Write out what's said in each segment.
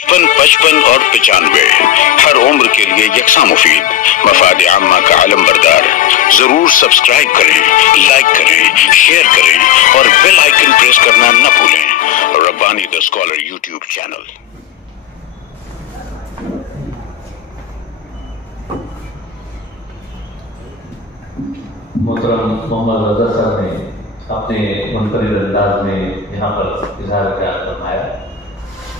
55 और 95 हर उम्र के लिए यकसा मुफीद, मफाद आम्मा का आलम बरदार। जरूर सब्सक्राइब करें, लाइक करें, शेयर करें और बेल आइकन प्रेस करना न भूलें। Rabbani the scholar YouTube channel. मोहतरम मोहम्मद रजा साहब ने अपने मुनफरिद अंदाज में यहाँ पर इजहार ख्याल फरमाया।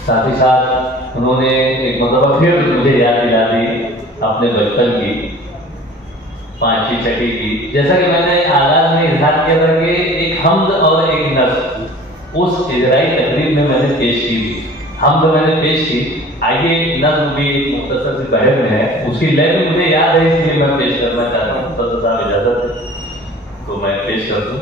साथ ही साथ उन्होंने एक मतलब फिर मुझे याद दिला दी अपने बचपन की 5वीं छठी की। जैसा कि मैंने आगाज में इजहार किया था कि एक हमद और एक नज़्म उस इजराई तकरीब में मैंने पेश की थी। हमद मैंने पेश की, आगे नज़्म भी मुख्तसर सी बहर में है, उसकी लय भी मुझे याद है, इसलिए मैं पेश करना चाहता हूँ। तो साहब इजाजत है तो मैं पेश कर दूँ।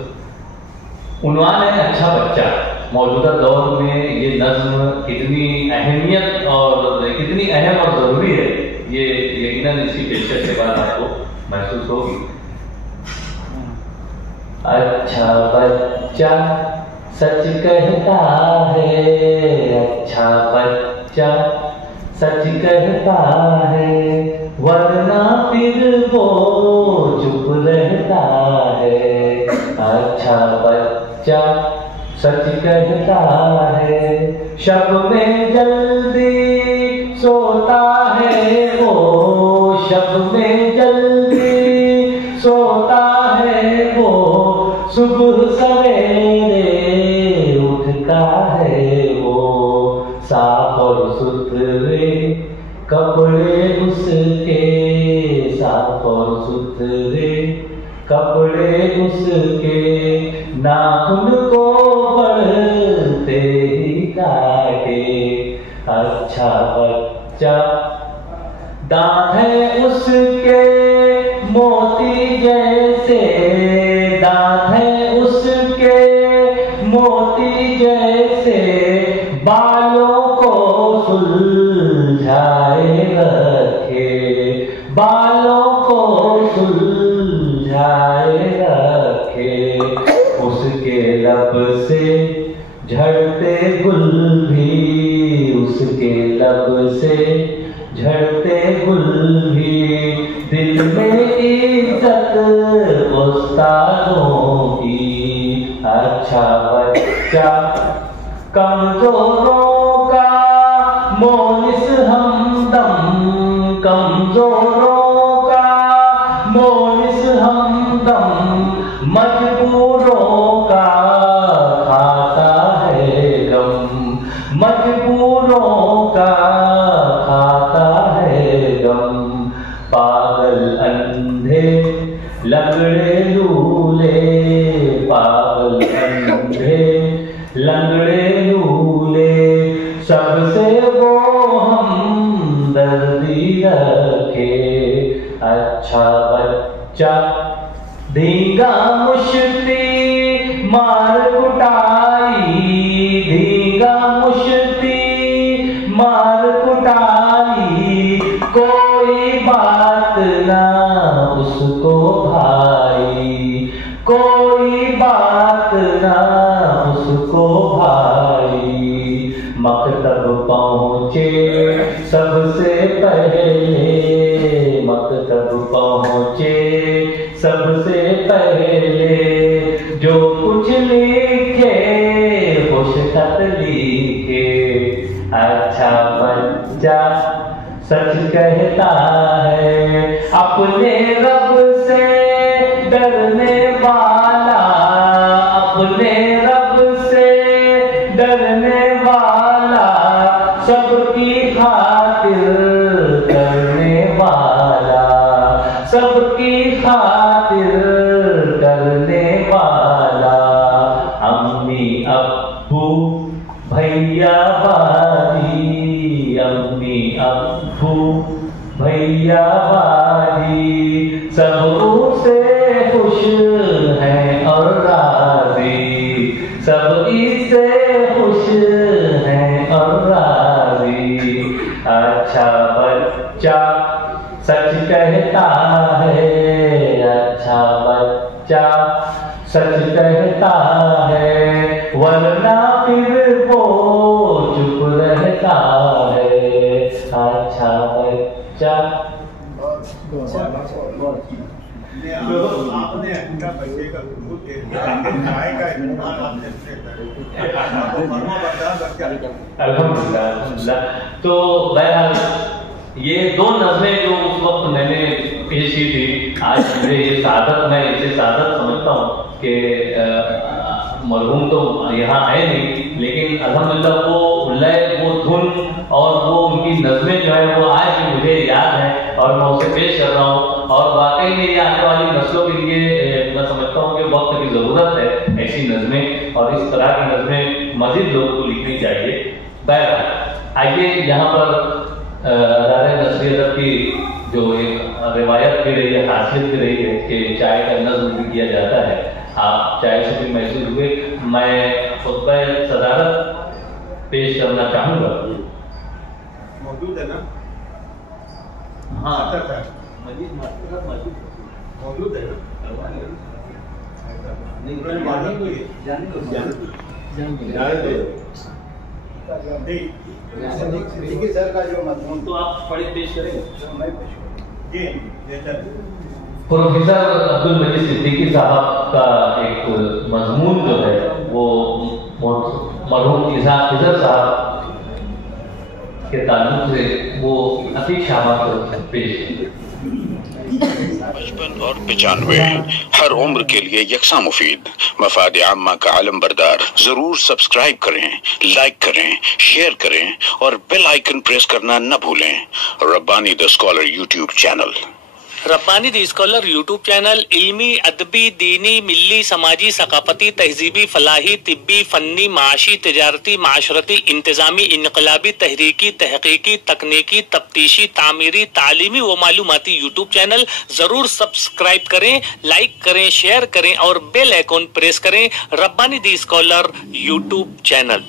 उन्वान है अच्छा बच्चा। मौजूदा दौर में ये नज़्म कितनी अहमियत और कितनी अहम और ज़रूरी है, ये यकीनन इसकी पेशकश के बाद आपको महसूस होगी। अच्छा बच्चा सच कहता है, अच्छा बच्चा सच कहता है, वरना फिर वो चुप रहता है। अच्छा बच्चा सच कहता है, शब में जल्दी सोता है वो, शब में जल्दी सोता है वो, सुबह सवेरे उठता है वो, साफ और सुथरे कपड़े उसके, साफ और सुथरे कपड़े उसके, नाखून को बढ़ते ही काटे। अच्छा बच्चा दांत है उसके मोती जैसे, दांत है उसके मोती जैसे, बालों को सुलझाए रखे, बालों को सुलझाए रखे। उसके लब से झड़ते गुल भी, उसके लब से झड़ते गुल भी, दिल में इज्जत उस्तादों की। अच्छा बच्चा कमजोरों का मोनिस हमदम, कमजोरों का मोनिस हमदम, मजबूरों का खाता है गम, मजबूरों का खाता है गम। पागल अंधे लंगड़े लूले, पागल अंधे लंगड़े लूले, सबसे वो हमदर्दी रखे। अच्छा बच्चा धींगा मुश्ती मार कुटाई, धींगा मुश्ती मार कुटाई, कोई बात ना उसको भाई, कोई बात ना उसको भाई। मकतब पहुँचे सबसे पहले, मकतब पहुँचे सबसे पहले, जो कुछ लिखे खुशखत लिखे। अच्छा बच्चा सच कहता है, अपने रब से डरने वाला, अपने रब से डरने वाला, सबकी खातिर करने वाला, सबकी खातिर करने वाला। अम्मी अब्बू भैया भाभी, अम्मी अब्बू भैया भाभी, सब उसे खुश हैं और राजी, सब इससे खुश हैं और राजी। अच्छा बच्चा सच कहता है, अच्छा बच्चा सच कहता है, वरना फिर वो चुप रहता है। अच्छा बच्चा। आपने अच्छा बच्चे का दूध दे दिया, चाय का इस्तेमाल आपने अल्हम्दुलिल्लाह। तो बहरहाल ये दो नज़में जो उस वक्त मैंने पेश की थी, आज मुझे ये सादत, मैं इसे सादत समझता हूँ कि मरहूम तो यहाँ है नहीं, लेकिन अल्हम्दुलिल्लाह वो लय, वो धुन और वो उनकी नज़में जो है वो आज भी मुझे याद है और मैं उसे पेश कर रहा हूँ। और वाकई में ये आने वाली नस्लों के लिए मैं समझता हूँ कि वक्त की ज़रूरत है ऐसी नज़में, और इस तरह की नज़में मज़ीद लोगों को लिखनी चाहिए। बहरहाल आइए यहाँ पर अदारे नस्री अदब की जो एक रिवायत की रही है, खासियत की रही है कि चाय का नज़्म भी किया जाता है। आप चाय से भी महसूस हुए। मैं खुतबा सदारत पेश करना चाहूँगा। मौजूद है ना? हाँ, मौजूद है ना? देखिए सर का जो मजमून तो आप पढ़े पेश करेंगे। जी बेहतर। प्रोफेसर अब्दुल मजीद सिद्दीकी साहब का एक मजमून जो है वो मरहूम इज़हाक खिज़र साहब के ताल्लुक से वो अतीक शाबाश पेश। 55 और 95 हर उम्र के लिए यकसा मुफीद, मफाद आम्मा का आलम बरदार। जरूर सब्सक्राइब करें, लाइक करें, शेयर करें और बेल आइकन प्रेस करना न भूलें। Rabbani the scholar YouTube channel. Rabbani the scholar YouTube channel इल्मी, अदबी, दीनी, मिल्ली, समाजी, सकाफती, तहजीबी, फलाही, तिब्बी, फन्नी, माशी, तिजारती, माशरती, इंतजामी, इनकलाबी, तहरीकी, तहकीकी, तकनीकी, तफ्तीशी, तामीरी, तालीमी व मालूमाती यूट्यूब चैनल जरूर सब्सक्राइब करें, लाइक करें, शेयर करें और बेल आइकॉन प्रेस करें। Rabbani the scholar YouTube channel.